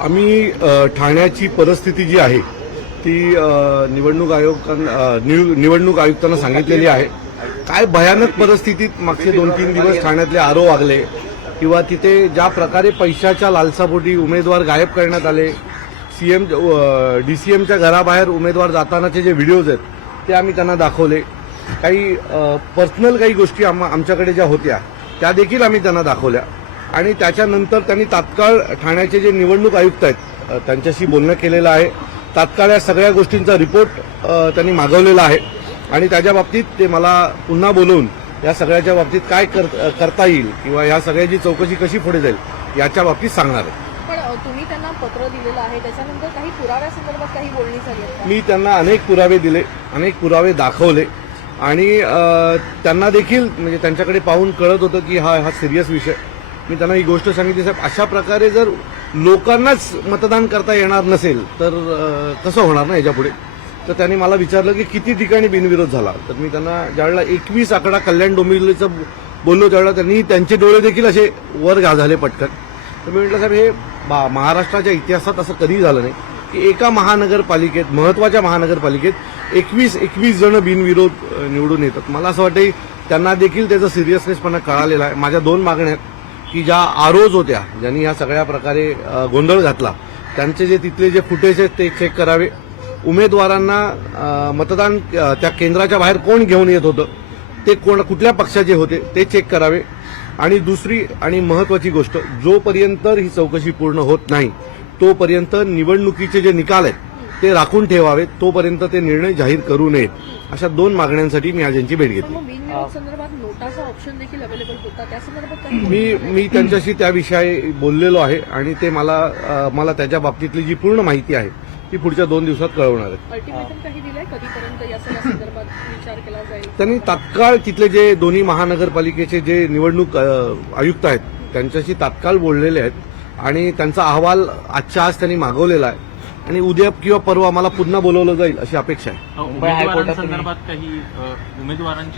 आम्ही ठाण्याची परिस्थिती जी आहे ती निवडणूक आयुक्तांना सांगितलेली आहे. काय भयानक परिस्थितीत मागचे 2-3 दिवस ठाण्यातले आरो वागले किंवा तिथे ज्या प्रकारे पैशाच्या लालसापोटी उमेदवार गायब करण्यात आले, डीसीएमच्या घराबाहेर उमेदवार जातानाचे जे व्हिडिओज आहेत ते आम्ही त्यांना दाखवले. काही पर्सनल काही गोष्टी आमच्याकडे ज्या होत्या त्या देखील आम्ही त्यांना दाखवल्या आणि त्याच्यानंतर त्यांनी तात्काळ ठाण्याचे जे निवडणूक आयुक्त आहेत त्यांच्याशी बोलणं केलेलं आहे. तात्काळ या सगळ्या गोष्टींचा रिपोर्ट त्यांनी मागवलेला आहे आणि त्याच्या बाबतीत ते मला पुन्हा बोलवून या सगळ्याच्या बाबतीत काय करता येईल किंवा या सगळ्याची चौकशी कशी पुढे जाईल याच्या बाबतीत सांगणार आहे. पण तुम्ही त्यांना पत्र दिलेलं आहे, त्याच्यानंतर काही पुराव्यासंदर्भात काही बोलणी झाली आहे? मी त्यांना अनेक पुरावे दिले, अनेक पुरावे दाखवले आणि त्यांना देखील म्हणजे त्यांच्याकडे पाहून कळत होतं की हा सिरियस विषय. मी त्यांना ही गोष्ट सांगितली, साहेब अशा प्रकारे जर लोकांनाच मतदान करता येणार नसेल तर कसं होणार ना याच्यापुढे. तर त्यांनी मला विचारलं की किती ठिकाणी बिनविरोध झाला. तर मी त्यांना ज्यावेळेला 21 आकडा कल्याण डोंबिवलीचं बोललो त्यावेळेला त्यांनी त्यांचे डोळे देखील असे वर झाले पटकन. तर मी म्हटलं साहेब हे महाराष्ट्राच्या इतिहासात असं कधी झालं नाही की एका महानगरपालिकेत, महत्वाच्या महानगरपालिकेत 21 जण बिनविरोध निवडून येतात. मला असं वाटतं त्यांना देखील त्याचा सिरियसनेसपणा कळालेला आहे. माझ्या 2 मागण्या आहेत की ज्या आरोज होत्या, ज्यांनी ह्या सगळ्या प्रकारे गोंधळ घातला, त्यांचे जे तिथले जे फुटेज आहेत ते चेक करावे. उमेदवारांना मतदान त्या केंद्राच्या बाहेर कोण घेऊन येत होतं, ते कुठल्या पक्षाचे होते ते चेक करावे. आणि दुसरी आणि महत्वाची गोष्ट, जोपर्यंत ही चौकशी पूर्ण होत नाही तोपर्यंत निवडणुकीचे जे निकाल आहेत ते राखून ठेवावेत, तोपर्यंत ते निर्णय जाहीर करू नयेत. अशा 2 मागण्यांसाठी मी आज यांची भेट घेतली. संदर्भात नोटाचा ऑप्शन देखील अवेलेबल होता, त्या संदर्भात मी त्यांच्याशी त्याविषयी बोललेलो आहे आणि ते मला त्याच्या बाबतीतली जी पूर्ण माहिती आहे ती पुढच्या 2 दिवसात कळवणार आहे. अल्टिमेटम काही दिलंय कधीपर्यंत या सगळ्या संदर्भात विचार केला जाईल? त्यांनी तात्काळ तिथले जे दोन्ही महानगरपालिकेचे जे निवडणूक आयुक्त आहेत त्यांच्याशी तात्काळ बोललेले आहेत आणि त्यांचा अहवाल आजच्या आज त्यांनी मागवलेला आहे आणि उद्या किंवा परवा मला पुन्हा बोलवलं जाईल अशी अपेक्षा आहे.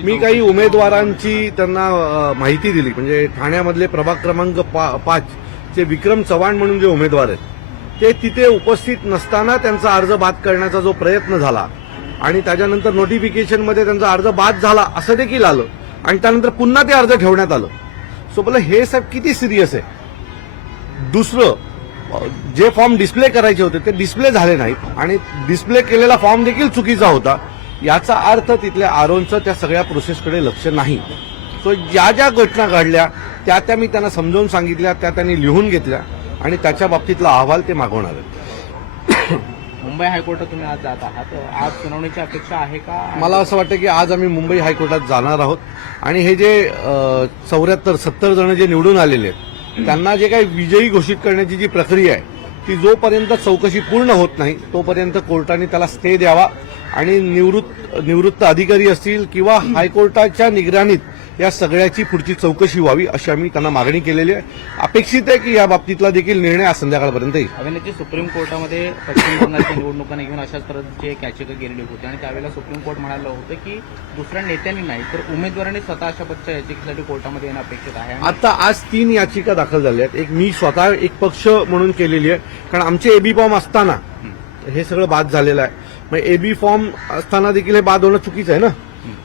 मी काही उमेदवारांची त्यांना माहिती दिली. म्हणजे ठाण्यामधले प्रभाग क्रमांक 5 चे विक्रम चव्हाण म्हणून जे उमेदवार आहेत ते तिथे उपस्थित नसताना त्यांचा अर्ज बाद करण्याचा जो प्रयत्न झाला आणि त्याच्यानंतर नोटिफिकेशनमध्ये त्यांचा अर्ज बाद झाला असं देखील आलं आणि त्यानंतर पुन्हा ते अर्ज ठेवण्यात आलं. सो बोला हे साहेब किती सिरियस आहे. दुसरं, जे फॉर्म डिस्प्ले करायचे होते ते डिस्प्ले झाले नाहीत आणि डिस्प्ले केलेला फॉर्म देखील चुकीचा होता. याचा अर्थ तिथल्या आरोंचं त्या सगळ्या प्रोसेसकडे लक्ष नाही. सो ज्या ज्या घटना घडल्या त्या मी त्यांना समजावून सांगितल्या, त्या त्यांनी लिहून घेतल्या आणि त्याच्या बाबतीतला अहवाल ते मागवणार आहेत. मुंबई हायकोर्टात तुम्ही आज जात आहात, आज सुनावणीची अपेक्षा आहे का? मला असं वाटतं की आज आम्ही मुंबई हायकोर्टात जाणार आहोत आणि हे जे 74-70 जण जे निवडून आलेले आहेत त्यांना जे काही विजयी घोषित करण्याची जी प्रक्रिया आहे ती जोपर्यंत चौकशी पूर्ण होत नाही तोपर्यंत कोर्टाने त्याला स्टे द्यावा आणि निवृत्त अधिकारी असतील किंवा हायकोर्टाच्या निगराणीत या सगळ्याची पुढची चौकशी व्हावी अशी आम्ही त्यांना मागणी केलेली आहे. अपेक्षित आहे की या बाबतीतला देखील निर्णय आज संध्याकाळपर्यंत येईल. अभिनेत्री सुप्रीम कोर्टामध्ये पश्चिम बंगालच्या निवडणुकांना घेऊन अशाच प्रकारची याचिका गेलेली होती आणि त्यावेळेला सुप्रीम कोर्ट म्हणालं होतं की दुसऱ्या नेत्यांनी नाही तर उमेदवारांनी स्वतः अशा पक्षाच्या याचिकेसाठी कोर्टामध्ये येणं अपेक्षित आहे. आता आज 3 याचिका दाखल झाल्या आहेत. एक मी स्वतः एक पक्ष म्हणून केलेली आहे कारण आमचे एबी फॉर्म असताना हे सगळं बाद झालेलं आहे. मग एबी फॉर्म असताना देखील हे बाद होणं चुकीचं आहे ना.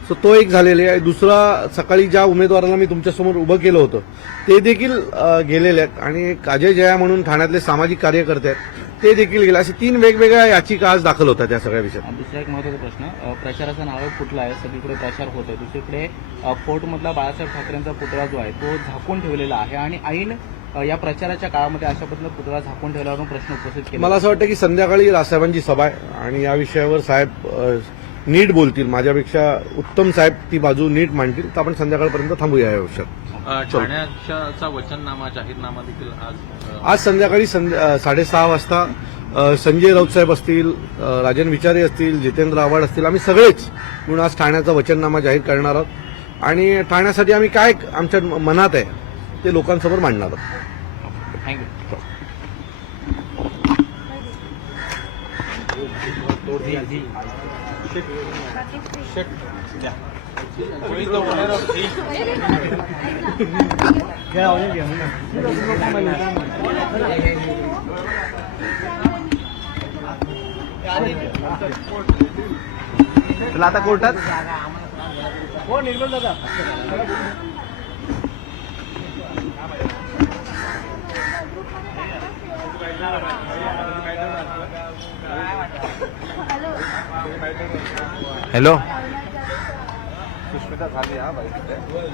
सो तो एक झालेला आहे. दुसरा, सकाळी ज्या उमेदवाराला मी तुमच्यासमोर उभं केलं होतं ते देखील गेलेले आहेत आणि एक अजय जया म्हणून ठाण्यातले सामाजिक कार्यकर्ते आहेत ते देखील गेले. असे 3 वेगवेगळ्या याचिका आज दाखल होतात त्या सगळ्या विषयात. दुसरा एक महत्त्वाचा प्रश्न, प्रचाराचं नाव फुटलं आहे, सगळीकडे प्रचार होत आहे. दुसरीकडे फोर्टमधला बाळासाहेब ठाकरेंचा पुतळा जो आहे तो झाकून ठेवलेला आहे आणि ऐन या प्रचाराच्या काळामध्ये अशा पद्धतीनं पुतळा झाकून ठेवल्यावरून प्रश्न उपस्थित केला. मला असं वाटतं की संध्याकाळी राजसाहेबांची सभा आहे आणि या विषयावर साहेब नीट बोलतील. माझ्यापेक्षा उत्तम साहेब ती बाजू नीट मांडतील. तर आपण संध्याकाळपर्यंत थांबूया या विषयात. ठाण्याचा वचननामा, जाहीरनामा देखील आज संध्याकाळी 6:30 वाजता संजय राऊत साहेब असतील, राजन विचारे असतील, जितेंद्र आव्हाड असतील, आम्ही सगळेच म्हणून आज ठाण्याचा वचननामा जाहीर करणार आहोत आणि ठाण्यासाठी आम्ही काय आमच्या मनात आहे ते लोकांसमोर मांडणार आहोत. थँक्यू. घ्या चला आता कोर्टात हॅलो सुष्मिता झाली हा बाई